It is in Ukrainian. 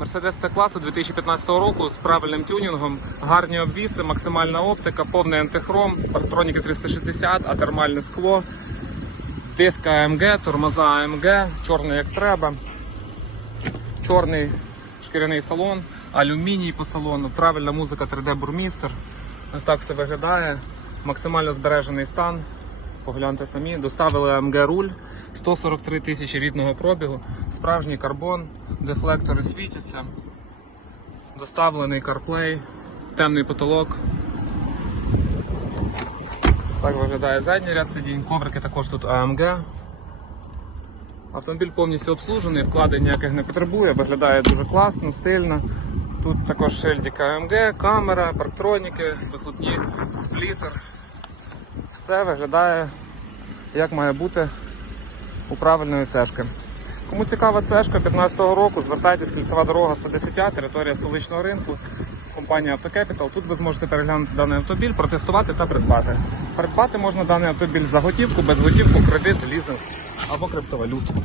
Мерседес це класу 2015 року з правильним тюнінгом, гарні обвіси, максимальна оптика, повний антихром, парктроніки 360, атермальне скло, диск AMG, тормоза AMG, чорний як треба, чорний шкіряний салон, алюміній по салону, правильна музика 3D бурмістер. Ось так все виглядає. Максимально збережений стан. Погляньте самі. Доставили AMG руль 143 тисячі рідного пробігу, справжній карбон, дефлектори світяться. Доставлений CarPlay, темний потолок. Ось так виглядає задній ряд сидінь. Коврики також тут AMG. Автомобіль повністю обслужений, вкладень ніяких не потребує, виглядає дуже класно, стильно. Тут також шильдик AMG, камера, парктроніки, вихлопні, сплітер. Все виглядає як має бути у правильної цешки. Кому цікава цешка 15-го року, звертайтесь, кільцева дорога 110, територія столичного ринку, компанія Автокепітал. Тут ви зможете переглянути даний автомобіль, протестувати та придбати. Придбати можна даний автомобіль за готівку, без готівку, кредит, лізинг або криптовалюту.